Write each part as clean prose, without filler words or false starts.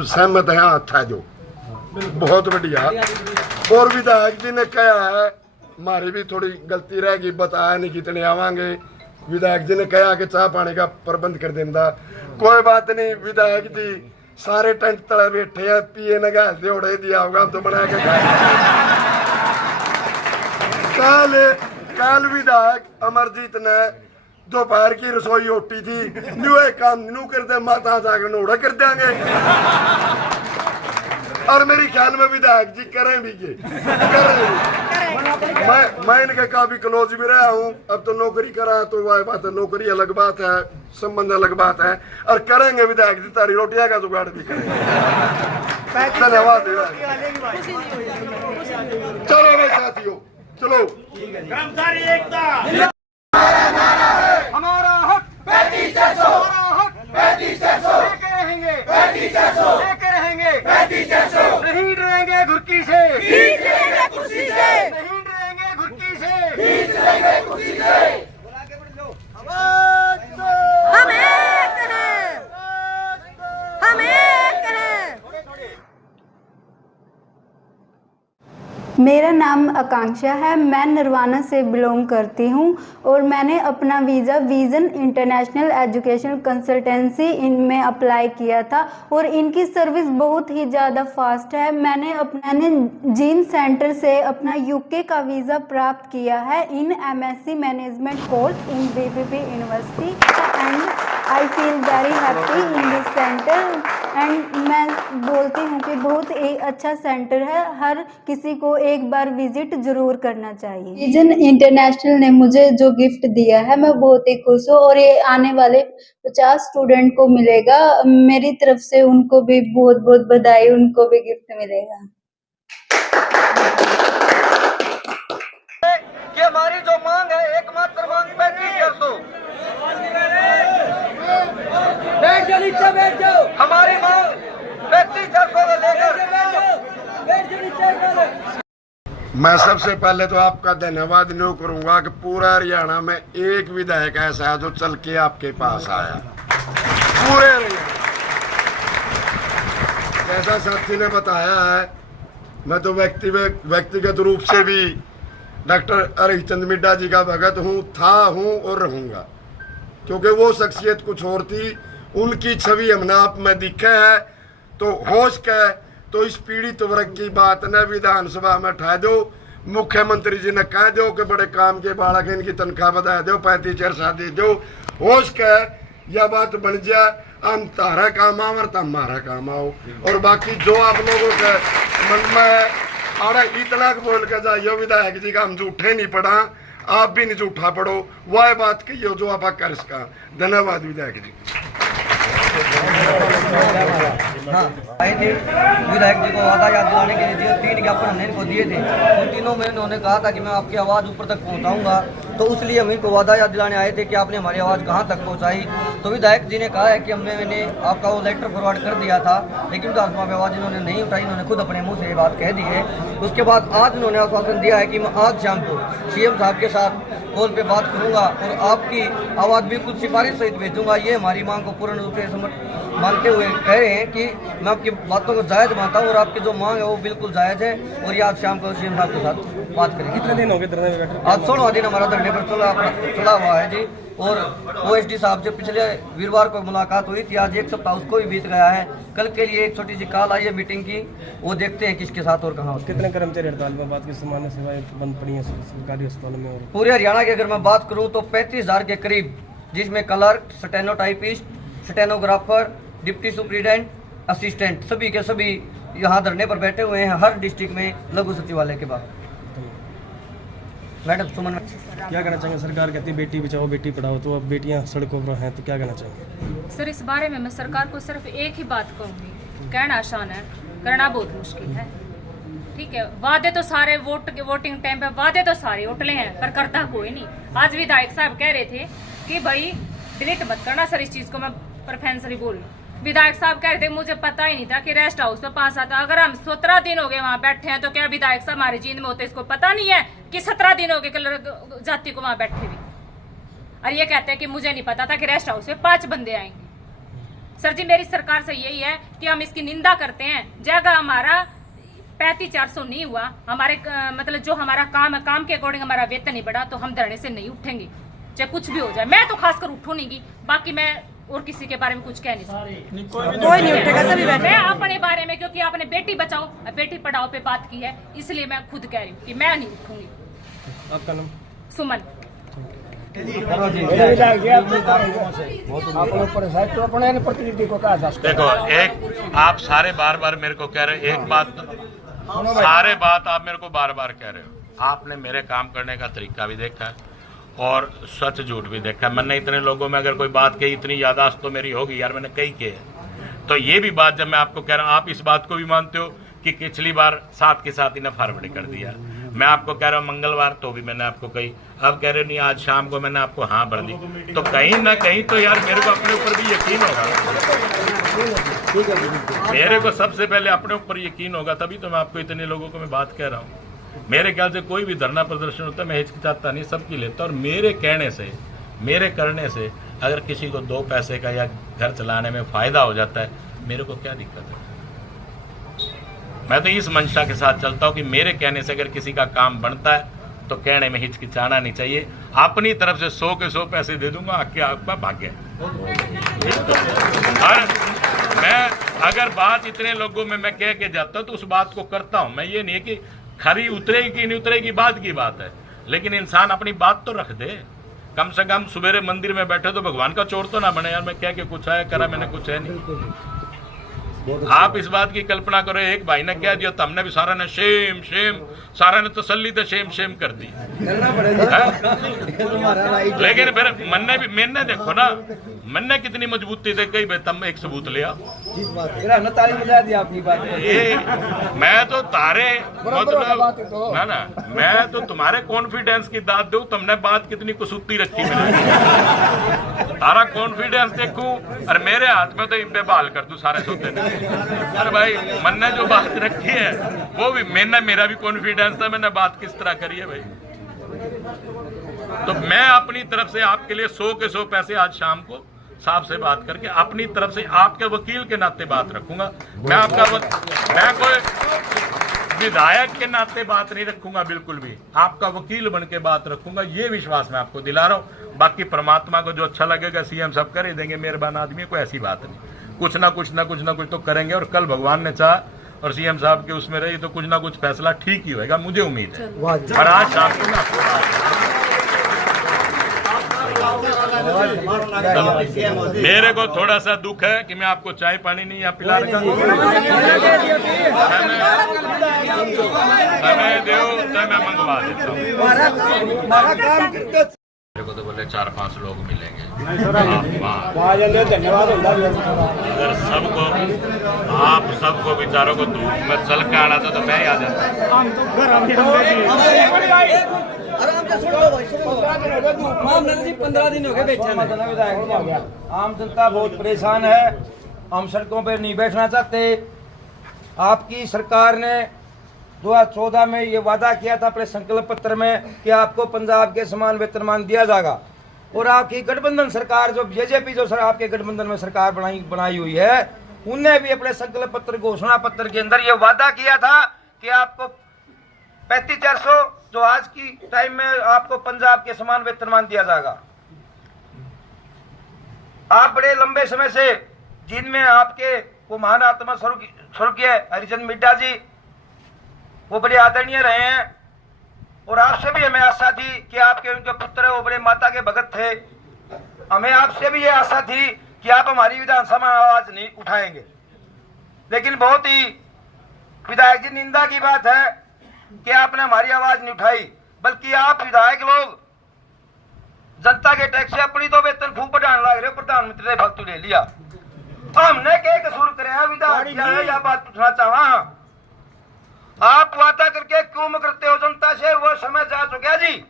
सहमत है, हाथ है जो बहुत बढ़िया। और विधायक जी ने कहा है, हमारी भी थोड़ी गलती रहेगी, बताया नहीं कितने आवांगे। विधायक जी ने कहा कि चाह पानी का प्रबंध कर देंदा, कोई बात नहीं। विधायक जी सारे टेंट तले बैठे हैं, पिए न गए दे दिया होगा तो बना के कल विधायक अमरजीत ने दोपहर की रसोई ओटी थी, न्यू काम न्यू कर दे, माता जाकर नोड़ा कर देंगे। और मेरी ख्याल में विधायक जी करें भी ये मैं इनके काफी क्लोज भी रहा हूँ। अब तो नौकरी करा तो वह बात है, नौकरी अलग बात है, संबंध अलग बात है। और करेंगे विधायक जी, तारी रोटियां का जुगाड़ भी करेंगे। धन्यवाद। चलो भाई साथियों, चलो। कर्मचारी एकता, हमारा हक 3500, हमारा हक 3500 लेके रहेंगे, 3500 लेके रहेंगे, 3500 नहीं डरेंगे घुर्की से, खींच लेंगे कुर्सी से, नहीं डरेंगे घुर्की से, खींच लेंगे कुर्सी से। हम एक हैं, हम एक हैं। मेरा नाम आकांक्षा है, मैं नरवाना से बिलोंग करती हूँ और मैंने अपना visa vision international education consultancy इनमें अप्लाई किया था और इनकी सर्विस बहुत ही ज़्यादा फास्ट है। मैंने जीन सेंटर से अपना यूके का वीज़ा प्राप्त किया है इन MSc management course in BPP university and I feel very happy in this centre and मैं बोलती हूँ कि बहुत एक अच्छा सेंटर है, हर किसी को एक बार विजिट जरूर करना चाहिए। विजन इंटरनेशनल ने मुझे जो गिफ्ट दिया है मैं बहुत ही खुश हूँ और ये आने वाले 50 स्टूडेंट को मिलेगा। मेरी तरफ से उनको भी बहुत बहुत बधाई, उनको भी गिफ्ट मिलेगा। कि हमारी जो मांग है एकमात्र मांग 3500, बैठ जाओ नीचे, बैठ जाओ। हमारी मांग 3500 से लेकर बैठ जाओ नीचे। मैं सबसे पहले तो आपका धन्यवाद न्यू करूंगा कि पूरा हरियाणा में एक विधायक ऐसा है जो चल के आपके पास आया, पूरे हरियाणा। जैसा साथी ने बताया है, मैं तो व्यक्तिगत रूप से भी डॉक्टर हरिचंद मिड्डा जी का भगत हूँ, हूँ और रहूंगा, क्योंकि वो शख्सियत कुछ और थी। उनकी छवि हमने आप में दिखे है, तो होश के तो इस पीड़ित वर्ग की बात न विधानसभा में उठा दो। मुख्यमंत्री जी ने कह दो कि बड़े काम के बालक इनकी तनख्वाह बढ़ा दो, 35,000 दे दो। होश के यह बात बन जाए, हम तारा काम आओ और तुम हमारा काम आओ। और बाकी जो आप लोगों के मन में और इतना बोल के जाइयो विधायक जी का हम झूठे नहीं पड़ा, आप भी नहीं झूठा पड़ो, वह बात कहियो जो आप कर सका। धन्यवाद विधायक जी। हाँ, आए थे विधायक जी को वादा याद दिलाने के लिए जो 3 ज्ञापन हमने इनको दिए थे, उन तीनों में इन्होंने कहा था कि मैं आपकी आवाज़ ऊपर तक पहुंचाऊंगा, तो उसलिए हम इनको वादा याद दिलाने आए थे कि आपने हमारी आवाज़ कहां तक पहुंचाई। तो विधायक जी ने कहा है कि मैंने आपका वो लेटर फॉरवर्ड कर दिया था, लेकिन विधानसभा में आवाज़ इन्होंने नहीं उठाई, इन्होंने खुद अपने मुँह से ये बात कह दी है। उसके बाद आज इन्होंने आश्वासन दिया है कि मैं आज शाम को CM साहब के साथ कॉल पे बात करूंगा और आपकी आवाज़ भी कुछ सिफारिश सहित भेजूंगा। ये हमारी मांग को पूर्ण रूप से मानते हुए कह रहे हैं कि मैं आपकी बातों को जायज़ मानता हूँ और आपकी जो मांग है वो बिल्कुल जायज़ है, और ये आज शाम को CM साहब के साथ बात करेंगे। कितने दिन हो गए धरने में बैठे? आज 16वां दिन हमारा धरने पर चला हुआ है जी। और OSD साहब से पिछले वीरवार को मुलाकात हुई थी, आज 1 सप्ताह उसको भी बीत गया है। कल के लिए एक छोटी सी कॉल आई है मीटिंग की, वो देखते हैं किसके साथ और कहाँ। कितने कर्मचारी हड़ताल में? बात की सामान्य सेवाएं बंद पड़ी हैं सरकारी अस्पतालों में। और पूरे हरियाणा की अगर मैं बात करूँ तो 35,000 के करीब, जिसमें clerk, stenotypist, stenographer, deputy superintendent, assistant, सभी के सभी यहाँ धरने पर बैठे हुए हैं, हर डिस्ट्रिक्ट में लघु सचिवालय के बाद। मैडम सुमन, क्या कहना चाहेंगे? सरकार कहती है बेटी बचाओ बेटी पढ़ाओ, तो अब बेटियां सड़कों पर हैं, तो क्या कहना चाहेंगे? सर, इस बारे में मैं सरकार को सिर्फ एक ही बात कहूँगी, कहना आसान है, करना बहुत मुश्किल है। ठीक है, वादे तो सारे वोटिंग टाइम पे वादे तो सारे उठले हैं, पर करता कोई नहीं। आज विधायक साहब कह रहे थे कि भाई डिलीट मत करना सर, इस चीज को मैं प्रेफरेंसली बोल रही हूँ। विधायक साहब कह रहे थे मुझे पता ही नहीं था कि रेस्ट हाउस में 5-7, अगर हम 17 दिन हो गए वहां बैठे हैं, तो क्या विधायक साहब हमारे जींद में होते इसको पता नहीं है कि 17 दिन हो गए कलर जाति को वहां बैठे हुए। और ये कहते हैं कि मुझे नहीं पता था कि रेस्ट हाउस में 5 बंदे आएंगे। सर जी मेरी सरकार से यही है कि हम इसकी निंदा करते हैं। जगह हमारा 35-400 नहीं हुआ, हमारे मतलब जो हमारा काम है, काम के अकॉर्डिंग हमारा वेतन नहीं बढ़ा, तो हम धरने से नहीं उठेंगे, चाहे कुछ भी हो जाए। मैं तो खासकर उठू नहीं की, बाकी मैं और किसी के बारे में कुछ कह नहीं सकती। कोई नहीं उठेगा, सभी बैठे। मैं अपने बारे में, क्योंकि आपने बेटी बचाओ बेटी पढ़ाओ पे बात की है, इसलिए मैं खुद कह रही हूँ कि मैं नहीं उठूंगी। आपका नाम? सुमन। देखो, एक आप सारे बार बार मेरे को कह रहे, एक बात सारे बात आप मेरे को बार बार कह रहे हो। आपने मेरे काम करने का तरीका भी देखा है और सच झूठ भी देखा है। मैंने इतने लोगों में अगर कोई बात कही, इतनी यादाश्त तो मेरी होगी यार, मैंने कई की है। तो ये भी बात जब मैं आपको कह रहा हूँ, आप इस बात को भी मानते हो कि पिछली बार साथ के साथ इन्हें फॉरवर्ड कर दिया। मैं आपको कह रहा हूँ मंगलवार, तो भी मैंने आपको कही। अब कह रहे हो नहीं, आज शाम को मैंने आपको हाँ भर दी। तो कहीं ना कहीं तो यार मेरे को अपने ऊपर भी यकीन होगा, मेरे को सबसे पहले अपने ऊपर यकीन होगा, तभी तो मैं आपको इतने लोगों को मैं बात कह रहा हूँ। मेरे ख्याल से कोई भी धरना प्रदर्शन होता है मैं हिचकिचाता नहीं, सबकी लेता। और मेरे कहने से, मेरे करने से अगर किसी को 2 पैसे का या घर चलाने में फायदा हो जाता है, मेरे को क्या दिक्कत है। मैं तो इस मंशा के साथ चलता हूँ कि मेरे कहने से अगर किसी का काम बनता है तो कहने में हिचकिचाना नहीं चाहिए। अपनी तरफ से 100 के 100 पैसे दे दूंगा, आके आपका भाग्य। और मैं अगर बात इतने लोगों में मैं कह के जाता हूँ तो उस बात को करता हूँ। मैं ये नहीं है कि खरी उतरेगी कि नहीं उतरेगी, बात की बात है, लेकिन इंसान अपनी बात तो रख दे। कम से कम सुबेरे मंदिर में बैठे तो भगवान का चोर तो ना बने यार, मैं कह के कुछ आया करा, मैंने कुछ है नहीं। आप इस बात की कल्पना करो, एक भाई ने क्या दिया तो हमने भी सारा ने शेम शेम, सारा ने तसल्ली तो शेम शेम कर दी। लेकिन फिर मैंने देखो ना, मैंने कितनी मजबूती से कही भाई तुम एक सबूत ले आओ। ये मैं तो तारे मतलब ना मैं तो तुम्हारे कॉन्फिडेंस की दाद दूं, तुमने बात कितनी कसूती रखी मैंने, तारा कॉन्फिडेंस देखूं और मेरे हाथ में तो इब्बे बहाल कर दूं सारे सोते ने। अरे भाई मैंने जो बात रखी है वो भी मेरा भी कॉन्फिडेंस था, मैंने बात किस तरह करी है भाई। तो मैं अपनी तरफ से आपके लिए 100 के 100 पैसे आज शाम को साहब से बात करके अपनी तरफ से आपके वकील के नाते बात रखूंगा। मैं कोई विधायक के नाते बात नहीं रखूंगा, बिल्कुल भी आपका वकील बन के बात रखूंगा, ये विश्वास मैं आपको दिला रहा हूं। बाकी परमात्मा को जो अच्छा लगेगा सीएम सब कर ही देंगे, मेहरबान आदमी को ऐसी बात नहीं, कुछ ना कुछ तो करेंगे। और कल भगवान ने चाह और सीएम साहब के उसमें रही तो कुछ ना कुछ फैसला ठीक ही होगा, मुझे उम्मीद है। और आज शाम को मैं मेरे को थोड़ा सा दुख है कि मैं आपको चाय पानी नहीं यहाँ पिला रखा, समय दो तो मैं मंगवा देता हूँ। मेरे को तो बोले 4-5 लोग मिलेंगे। धन्यवाद। अगर सबको आप सबको बेचारों को धूप में चल के आना था तो मैं ही आ जाता। आराम से सुन लो भाई, सुन लो। 15 दिन हो गए बैठे। आम जनता बहुत परेशान है, हम सड़कों पर नहीं बैठना चाहते। आपकी सरकार ने 2014 में ये वादा किया था अपने संकल्प पत्र में कि आपको पंजाब के समान वेतनमान दिया जाएगा। और आपकी गठबंधन सरकार जो बीजेपी जो सर आपके गठबंधन में सरकार बनाई हुई है, उनने भी अपने संकल्प पत्र घोषणा पत्र के अंदर ये वादा किया था कि आपको 35-400 जो आज की टाइम में आपको पंजाब के समान वेतनमान दिया जाएगा। आप बड़े लंबे समय से जिनमें आपके वो महान आत्मा स्वर्गीय हरिचंद मिड्डा जी वो बड़े आदरणीय रहे हैं, और आपसे भी हमें आशा थी कि आपके उनके पुत्र वो बड़े माता के भगत थे। हमें आपसे भी ये आशा थी कि आप हमारी विधानसभा में आवाज नहीं उठाएंगे, लेकिन बहुत ही विधायक जी निंदा की बात है कि आपने हमारी आवाज नहीं उठाई, बल्कि आप विधायक लोग जनता के टैक्स से अपनी तो वेतन खूब बढ़ाने लग रहे हो। प्रधानमंत्री ने भक्त ले लिया, हमने क्या कसूर करे विधायक या बात पूछना चाहवा। आप वादा करके क्यों करते हो जनता से, वो समय जा चुका जी।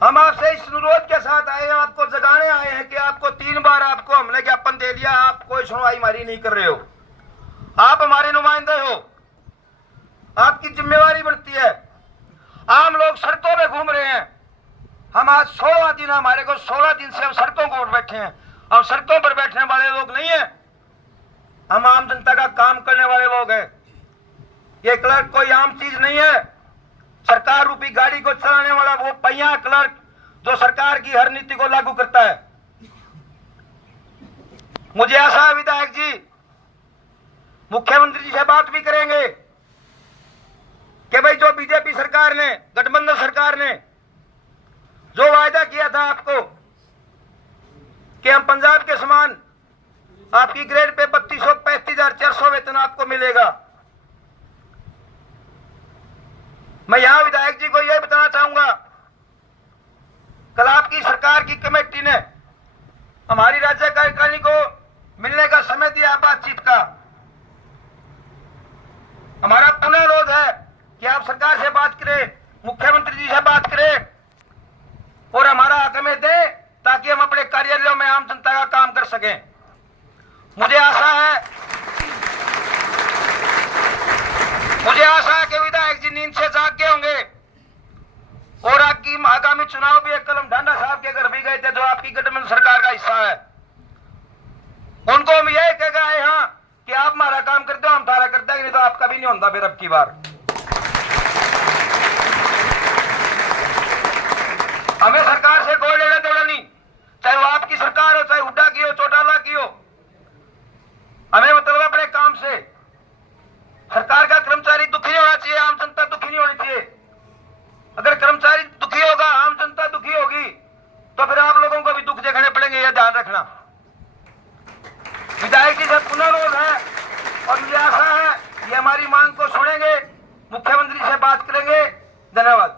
हम आपसे इस अनुरोध के साथ आए हैं, आपको जगाने आए हैं कि आपको 3 बार आपको हमने ज्ञापन दे दिया, आप कोई सुनवाई हमारी नहीं कर रहे हो। आप हमारे नुमाइंदे हो, आपकी जिम्मेवारी बनती है। आम लोग सड़कों पे घूम रहे हैं, हम आज 16 दिन, हमारे को 16 दिन से हम सड़कों को बैठे हैं। हम सड़कों पर बैठने वाले लोग नहीं है, हम आम जनता का काम करने वाले लोग हैं। ये क्लर्क कोई आम चीज नहीं है। सरकार रूपी गाड़ी को चलाने वाला वो पहिया क्लर्क जो सरकार की हर नीति को लागू करता है। मुझे आशा है विधायक जी मुख्यमंत्री जी से बात भी करेंगे कि भाई जो बीजेपी सरकार ने, गठबंधन सरकार ने जो वायदा किया था आपको कि हम पंजाब के समान आपकी ग्रेड पे 32,35,400 वेतन आपको मिलेगा। मैं यहां विधायक जी को यह बताना चाहूंगा, कल आपकी सरकार की कमेटी ने हमारी राज्य कार्यकारिणी को मिलने का समय दिया बातचीत का। हमारा पुनः अनुरोध है कि आप सरकार से बात करें, मुख्यमंत्री जी से बात करें और हमारा हक हमें दें ताकि हम अपने कार्यालयों में आम जनता का काम कर सकें। मुझे आशा है कि विधायक जी नींद से जाग गए होंगे और आपकी आगामी चुनाव भी एक कलम ढांडा साहब के घर भी गए थे जो आपकी गठबंधन सरकार का हिस्सा है। उनको हम यही कह गए हैं कि आप हमारा काम करते हो, हम तारा करते हैं, नहीं तो आपका भी नहीं होता फिर अब की बार। हमें सरकार से कोई लेना देना नहीं, चाहे वो आपकी सरकार हो, चाहे हुड्डा की हो, चौटाला की हो। हमें मतलब अपने काम से। सरकार का कर्मचारी दुखी नहीं होना चाहिए, आम जनता दुखी नहीं होनी चाहिए। अगर कर्मचारी दुखी होगा, आम जनता दुखी होगी, तो फिर आप लोगों को भी दुख देखने पड़ेंगे, यह ध्यान रखना। विधायक जी से पुनः अनुरोध है और मुझे आशा है ये हमारी मांग को सुनेंगे, मुख्यमंत्री से बात करेंगे। धन्यवाद।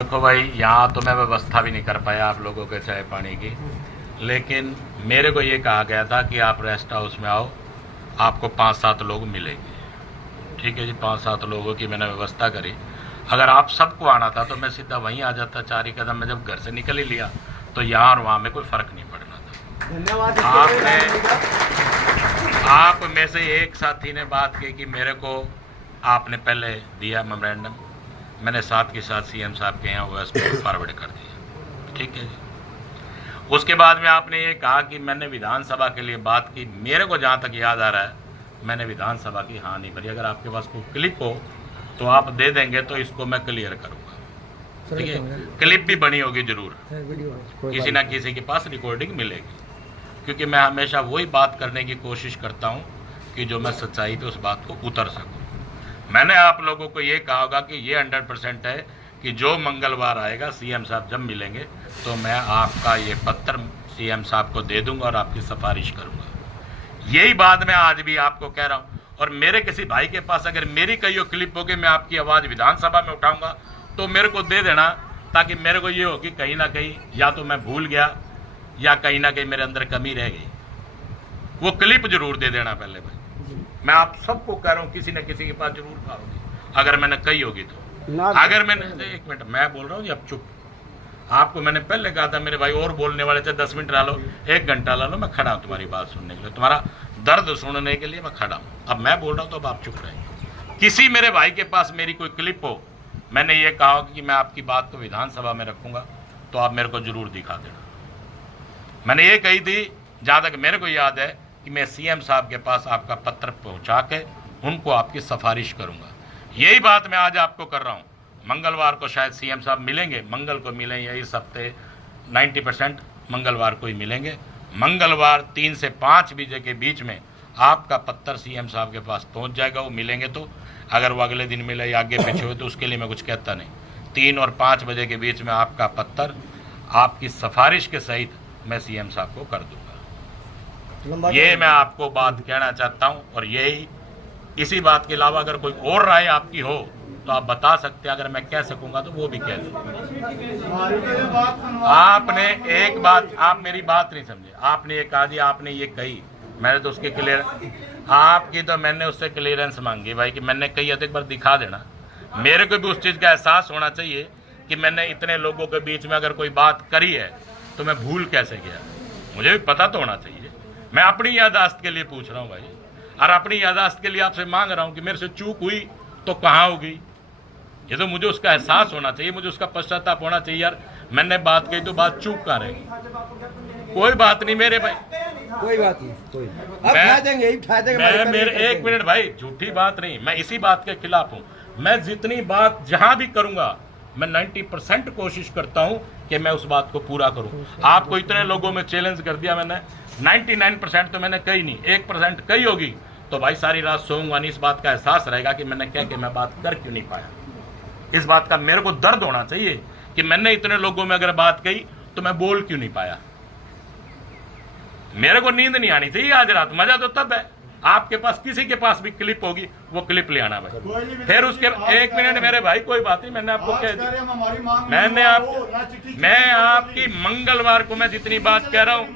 देखो भाई, यहाँ तो मैं व्यवस्था भी नहीं कर पाया आप लोगों के चाय पानी की, लेकिन मेरे को ये कहा गया था कि आप रेस्ट हाउस में आओ, आपको 5-7 लोग मिलेंगे। ठीक है जी, 5-7 लोगों की मैंने व्यवस्था करी। अगर आप सबको आना था तो मैं सीधा वहीं आ जाता 4 ही कदम में। जब घर से निकल ही लिया तो यहाँ और वहाँ में कोई फ़र्क नहीं पड़ना था। धन्यवाद। आप में से एक साथी ने बात की कि मेरे को आपने पहले दिया मेमोरेंडम, मैंने साथ के साथ सीएम साहब के यहाँ OS को फॉरवर्ड कर दिया। ठीक है जी। उसके बाद में आपने ये कहा कि मैंने विधानसभा के लिए बात की। मेरे को जहाँ तक याद आ रहा है मैंने विधानसभा की हाँ नहीं भरी। अगर आपके पास कोई क्लिप हो तो आप दे देंगे तो इसको मैं क्लियर करूँगा। ठीक है, क्लिप भी बनी होगी जरूर, किसी ना किसी के पास रिकॉर्डिंग मिलेगी, क्योंकि मैं हमेशा वही बात करने की कोशिश करता हूँ कि जो मैं सच्चाई पे उस बात को उतर सकूँ। मैंने आप लोगों को ये कहा होगा कि ये 100% है कि जो मंगलवार आएगा सीएम साहब जब मिलेंगे तो मैं आपका ये पत्र सीएम साहब को दे दूंगा और आपकी सिफारिश करूंगा। यही बात मैं आज भी आपको कह रहा हूं। और मेरे किसी भाई के पास अगर मेरी कहीं क्लिप हो कि मैं आपकी आवाज़ विधानसभा में उठाऊंगा तो मेरे को दे देना, ताकि मेरे को ये हो कि कहीं ना कहीं या तो मैं भूल गया या कहीं ना कहीं मेरे अंदर कमी रह गई। वो क्लिप जरूर दे देना पहले भाई। मैं आप सबको कह रहा हूँ, किसी न किसी के पास जरूर पाओगे अगर मैंने कही होगी तो। अगर मैंने, एक मिनट मैं बोल रहा हूँ, अब चुप। आपको मैंने पहले कहा था मेरे भाई और बोलने वाले थे, 10 मिनट ला लो, 1 घंटा ला लो, मैं खड़ा हूँ तुम्हारी बात सुनने के लिए, तुम्हारा दर्द सुनने के लिए मैं खड़ा हूँ। अब मैं बोल रहा हूँ तो अब आप चुप रहे। किसी मेरे भाई के पास मेरी कोई क्लिप हो, मैंने ये कहा कि मैं आपकी बात को विधानसभा में रखूंगा, तो आप मेरे को जरूर दिखा देना। मैंने ये कही थी, जहाँ तक मेरे को याद है, कि मैं सीएम साहब के पास आपका पत्र पहुँचा के उनको आपकी सिफारिश करूँगा। यही बात मैं आज आपको कर रहा हूँ। मंगलवार को शायद सीएम साहब मिलेंगे, मंगल को मिलें या इस हफ्ते 90% मंगलवार को ही मिलेंगे। मंगलवार 3 से 5 बजे के बीच में आपका पत्र सीएम साहब के पास पहुंच जाएगा। वो मिलेंगे तो, अगर वो अगले दिन मिले या आगे पीछे हो तो उसके लिए मैं कुछ कहता नहीं। 3 और 5 बजे के बीच में आपका पत्र आपकी सिफारिश के सहित मैं सीएम साहब को कर दूंगा। ये मैं आपको बात कहना चाहता हूँ। और यही, इसी बात के अलावा अगर कोई और राय आपकी हो तो आप बता सकते हैं, अगर मैं कह सकूंगा तो वो भी कह दूंगा। आपने एक बात, आप मेरी बात नहीं समझे। आपने ये कहा जी, आपने ये कही, मैंने तो उसके क्लियर, आपकी तो मैंने उससे क्लियरेंस मांगी भाई कि मैंने कही है तो एक बार दिखा देना। मेरे को भी उस चीज़ का एहसास होना चाहिए कि मैंने इतने लोगों के बीच में अगर कोई बात करी है तो मैं भूल कैसे गया, मुझे भी पता तो होना चाहिए। मैं अपनी याददाश्त के लिए पूछ रहा हूँ भाई, और अपनी याददाश्त के लिए आपसे मांग रहा हूँ कि मेरे से चूक हुई तो कहाँ होगी। ये तो मुझे उसका एहसास होना चाहिए, मुझे उसका पश्चाताप होना चाहिए। यार मैंने बात कही तो बात चूक कर रहेगी। कोई बात नहीं मेरे भाई, कोई बात नहीं, कोई मैं मेरे एक मिनट भाई, झूठी बात नहीं, मैं इसी बात के खिलाफ हूँ। मैं जितनी बात जहां भी करूंगा मैं 90% कोशिश करता हूं कि मैं उस बात को पूरा करूं। आपको इतने लोगों में चैलेंज कर दिया मैंने, 99% तो मैंने कही नहीं, 1% कही होगी तो भाई सारी रात सोऊंगा नहीं। इस बात का एहसास रहेगा कि मैंने क्या कि मैं बात कर क्यों नहीं पाया। इस बात का मेरे को दर्द होना चाहिए कि मैंने इतने लोगों में अगर बात कही तो मैं बोल क्यों नहीं पाया। मेरे को नींद नहीं आनी चाहिए आज रात। मजा तो तब है, आपके पास किसी के पास भी क्लिप होगी वो क्लिप ले आना भाई। फिर उसके एक मिनट मेरे भाई, कोई बात नहीं, मैंने आपको कह दिया, मैं आपकी मंगलवार को मैं जितनी बात कह रहा हूं,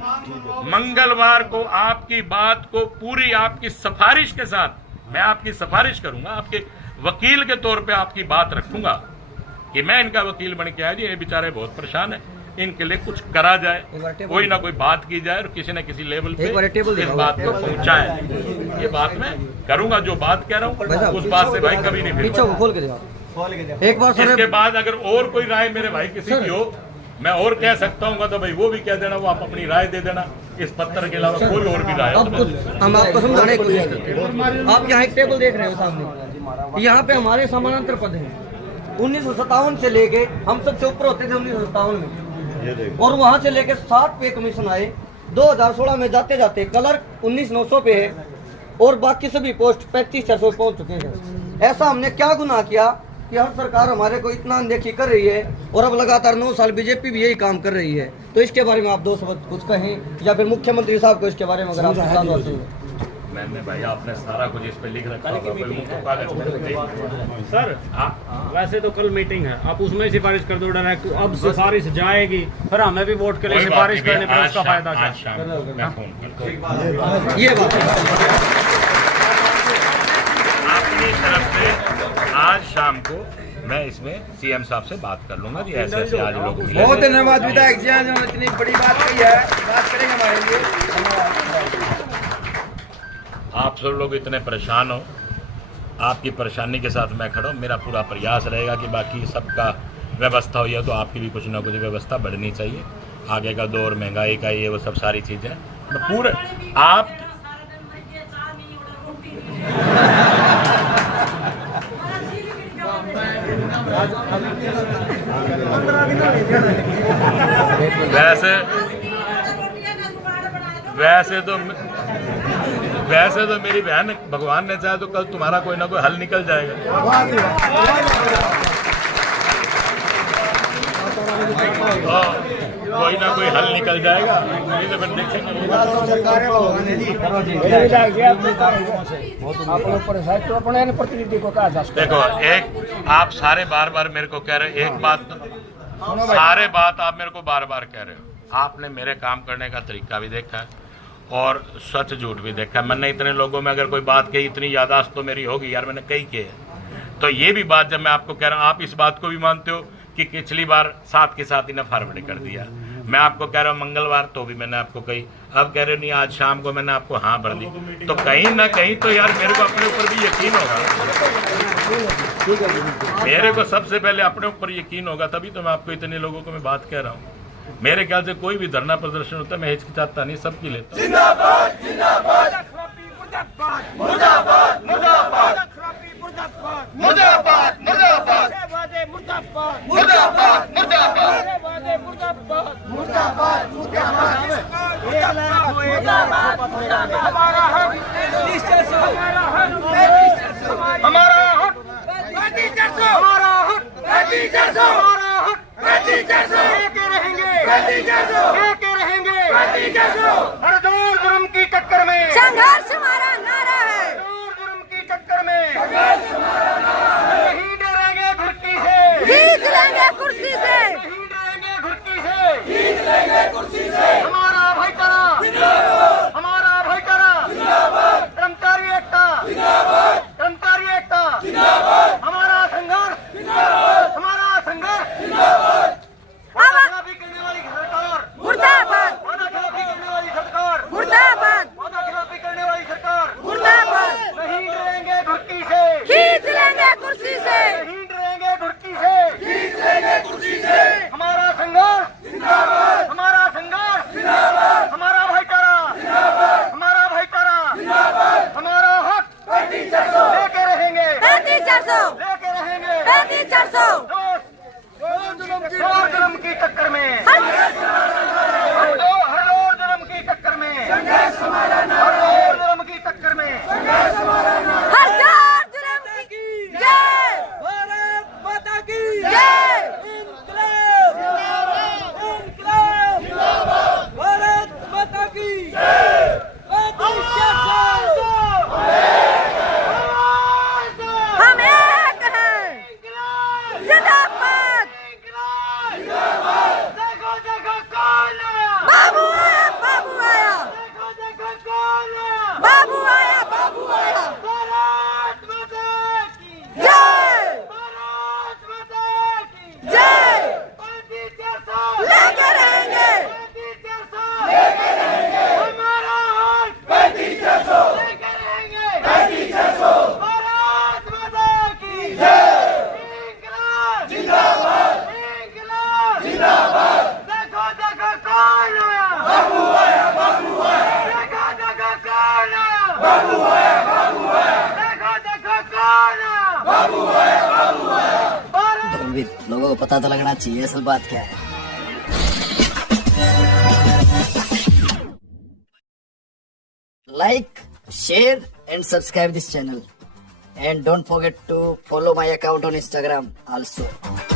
मंगलवार को आपकी बात को पूरी आपकी सिफारिश के साथ मैं आपकी सिफारिश करूंगा, आपके वकील के तौर पे आपकी बात रखूंगा कि मैं इनका वकील बन के आया जी, ये बेचारे बहुत परेशान है, इनके लिए कुछ करा जाए, कोई ना कोई बात की जाए और किसी न किसी लेवल पे इस बात को पहुंचाए। ये बात मैं करूंगा, जो बात कह रहा हूँ उस बात से भाई कभी नहीं फिर। खोल के एक बार इसके बाद अगर और कोई राय मेरे भाई किसी की हो, मैं और कह सकता हूँ तो भाई वो भी कह देना, वो आप अपनी राय दे देना। इस पत्र के अलावा कोई और भी राय हम आपको समझाने की कोशिश करते हैं। आप यहाँ एक टेबल देख रहे हो सामने, यहाँ पे हमारे समानांतर पद हैं। 1957 से लेके हम सबसे ऊपर होते थे 1957 में, और वहां से लेके 60 पे कमीशन आए। 2016 में जाते जाते क्लर्क 19,900 पे है और बाकी सभी पोस्ट 35,400 पहुंच चुके हैं। ऐसा हमने क्या गुनाह किया कि हर सरकार हमारे को इतना अनदेखी कर रही है और अब लगातार 9 साल बीजेपी भी यही काम कर रही है। तो इसके बारे में आप दो शब्द कुछ कहें या फिर मुख्यमंत्री साहब को इसके बारे में अगर आप मैंने भाई आपने सारा कुछ इस पे लिख रखा होगा, कोई मुंह तो कागज में नहीं। सर वैसे तो कल मीटिंग है, आप उसमें सिफारिश कर दो डायरेक्ट। अब सिफारिश जाएगी फिर हमें भी वोट के लिए सिफारिश करने पर उसका फायदा क्या? ये बात अपनी तरफ से आज शाम को मैं इसमें सीएम साहब से बात कर लूंगा जी, ऐसे ऐसे आज लोग मिले। बहुत धन्यवाद विधायक जी, जिन्होंने इतनी बड़ी बात कही है, बात करेंगे हमारे लिए। आप सब लोग इतने परेशान हो, आपकी परेशानी के साथ मैं खड़ा हूँ। मेरा पूरा प्रयास रहेगा कि बाकी सबका व्यवस्था हुई है तो आपकी भी कुछ ना कुछ व्यवस्था बढ़नी चाहिए। आगे का दौर महंगाई का ये वो सब सारी चीज़ें पूरे आप वैसे तो मेरी बहन, भगवान ने चाहे तो कल तुम्हारा कोई ना कोई हल निकल जाएगा। कोई ना कोई हल निकल जाएगा, नहीं तो फिर देखेंगे। देखो, एक आप सारे बार बार मेरे को कह रहे हो, एक बात सारे बात आप मेरे को बार बार कह रहे हो। आपने मेरे काम करने का तरीका भी देखा है और सच झूठ भी देखा है। मैंने इतने लोगों में अगर कोई बात कही, इतनी याददाश्त तो मेरी होगी यार, मैंने कई की है। तो ये भी बात जब मैं आपको कह रहा हूँ, आप इस बात को भी मानते हो कि पिछली बार साथ के साथ ही ने फॉरवर्ड कर दिया। मैं आपको कह रहा हूँ मंगलवार तो भी मैंने आपको कही, अब कह रहे हो नहीं आज शाम को मैंने आपको हाँ भर दी। तो कहीं ना कहीं तो यार मेरे को अपने ऊपर भी यकीन होगा, मेरे को सबसे पहले अपने ऊपर यकीन होगा, तभी तो मैं आपको इतने लोगों को मैं बात कह रहा हूँ। मेरे ख्याल से कोई भी धरना प्रदर्शन होता है मैं हिचकिचाता नहीं, सबकी लेता हूँ। जिंदाबाद जिंदाबाद मुर्दाबाद मुर्दाबाद मुर्दाबाद मुर्दाबाद मुर्दाबाद मुर्दाबाद हमारा हक, हमारा हक, हमारा हक, लेके रहेंगे हर जोर जुर्म की टक्कर में संघर्ष हमारा नारा है। जोर जुर्म की टक्कर में नहीं डरेंगे घुटकी से, जीत लेंगे कुर्सी से, नहीं डरेंगे घुटकी से, जीत लेंगे कुर्सी से। हमारा भाईचारा जिंदाबाद, हमारा भाईचारा जिंदाबाद, कर्मचारी एकता जिंदाबाद, कर्मचारी एकता जिंदाबाद, हमारा संघर्ष जिंदाबाद, हमारा संघर्ष जिंदाबाद। वादाखिलाफी करने वाली सरकार मुर्दाबाद, वादाखिलाफी करने वाली सरकार मुर्दाबाद, वादाखिलाफी करने वाली सरकार मुर्दाबाद, नहीं डरेंगे घुटकी से, खींच लेंगे भी लोगों को पता तो लगना चाहिए असल बात क्या है। Like, share and subscribe this channel, and don't forget to follow my account on Instagram also.